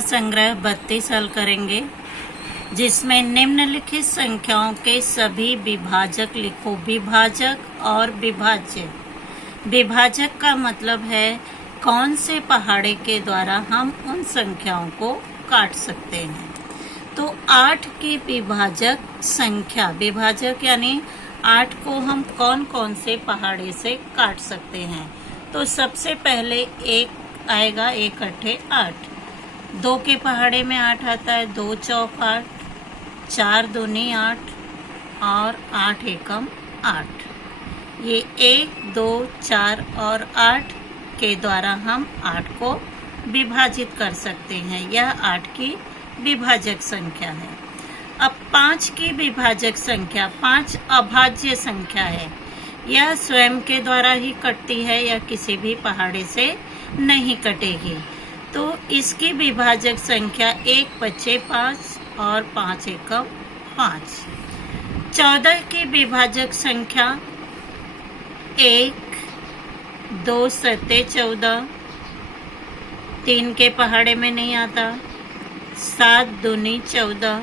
संग्रह 32 हल करेंगे, जिसमें निम्नलिखित संख्याओं के सभी विभाजक लिखो। विभाजक और विभाज्य। विभाजक का मतलब है कौन से पहाड़े के द्वारा हम उन संख्याओं को काट सकते हैं। तो 8 की विभाजक संख्या, विभाजक यानी 8 को हम कौन कौन से पहाड़े से काट सकते हैं। तो सबसे पहले एक आएगा 1 अट्ठे 8। 2 के पहाड़े में 8 आता है, 2 चौक 8, 4 दूनी 8 और 8 एकम 8। ये 1, 2, 4 और 8 के द्वारा हम 8 को विभाजित कर सकते हैं। यह 8 की विभाजक संख्या है। अब 5 की विभाजक संख्या 5 अभाज्य संख्या है। यह स्वयं के द्वारा ही कटती है, यह किसी भी पहाड़े से नहीं कटेगी। तो इसकी विभाजक संख्या 1 पच्चे 5 और 5 एकम 5। 14 की विभाजक संख्या 1, 2 सत्ते 14, 3 के पहाड़े में नहीं आता, 7 दूनी 14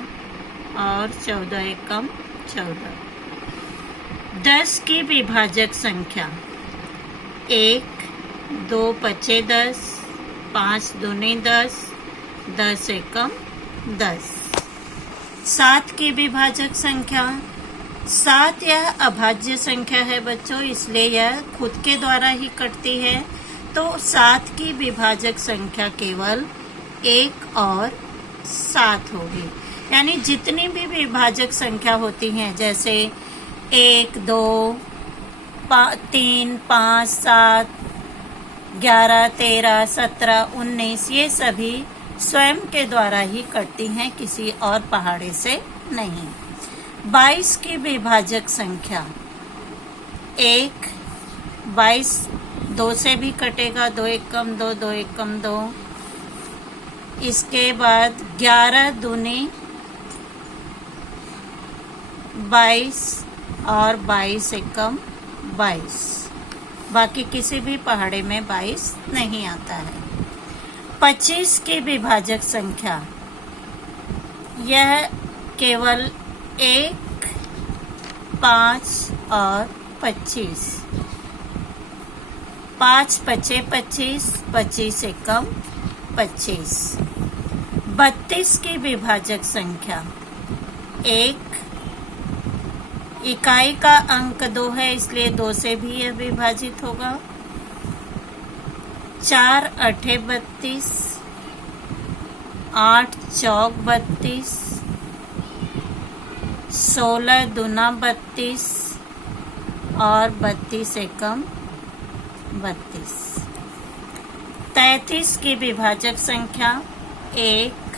और 14 एकम 14। 10 की विभाजक संख्या 1, 2 पच्चे 10, 5 दूनी 10, 10 एकम 10। 7 की विभाजक संख्या 7 यह अभाज्य संख्या है बच्चों, इसलिए यह खुद के द्वारा ही कटती है। तो 7 की विभाजक संख्या केवल 1 और 7 होगी। यानी जितनी भी विभाजक संख्या होती हैं, जैसे 1, 2, 3, 5, 7, 11, 13, 17, 19, ये सभी स्वयं के द्वारा ही कटती हैं, किसी और पहाड़े से नहीं। 22 की विभाजक संख्या 1, 22 2 से भी कटेगा, 2 एकम 2, 2 एकम 2। इसके बाद 11 दूनी 22 और 22 एकम 22। बाकी किसी भी पहाड़े में 22 नहीं आता है। 25 की विभाजक संख्या यह केवल 1, 5 और 25। 5 पच्चे 25, 25 एकम 25। 32 की विभाजक संख्या 1, इकाई का अंक 2 है, इसलिए 2 से भी यह विभाजित होगा। 4 अट्ठे 32, 8 चौक 32, 16 दूना 32 और 32 एकम 32। 33 की विभाजक संख्या 1,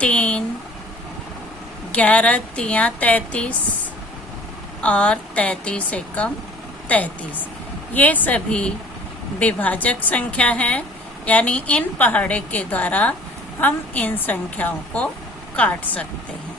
3, 11 तिया 33 और 33 एकम 33। ये सभी विभाजक संख्या है, यानी इन पहाड़े के द्वारा हम इन संख्याओं को काट सकते हैं।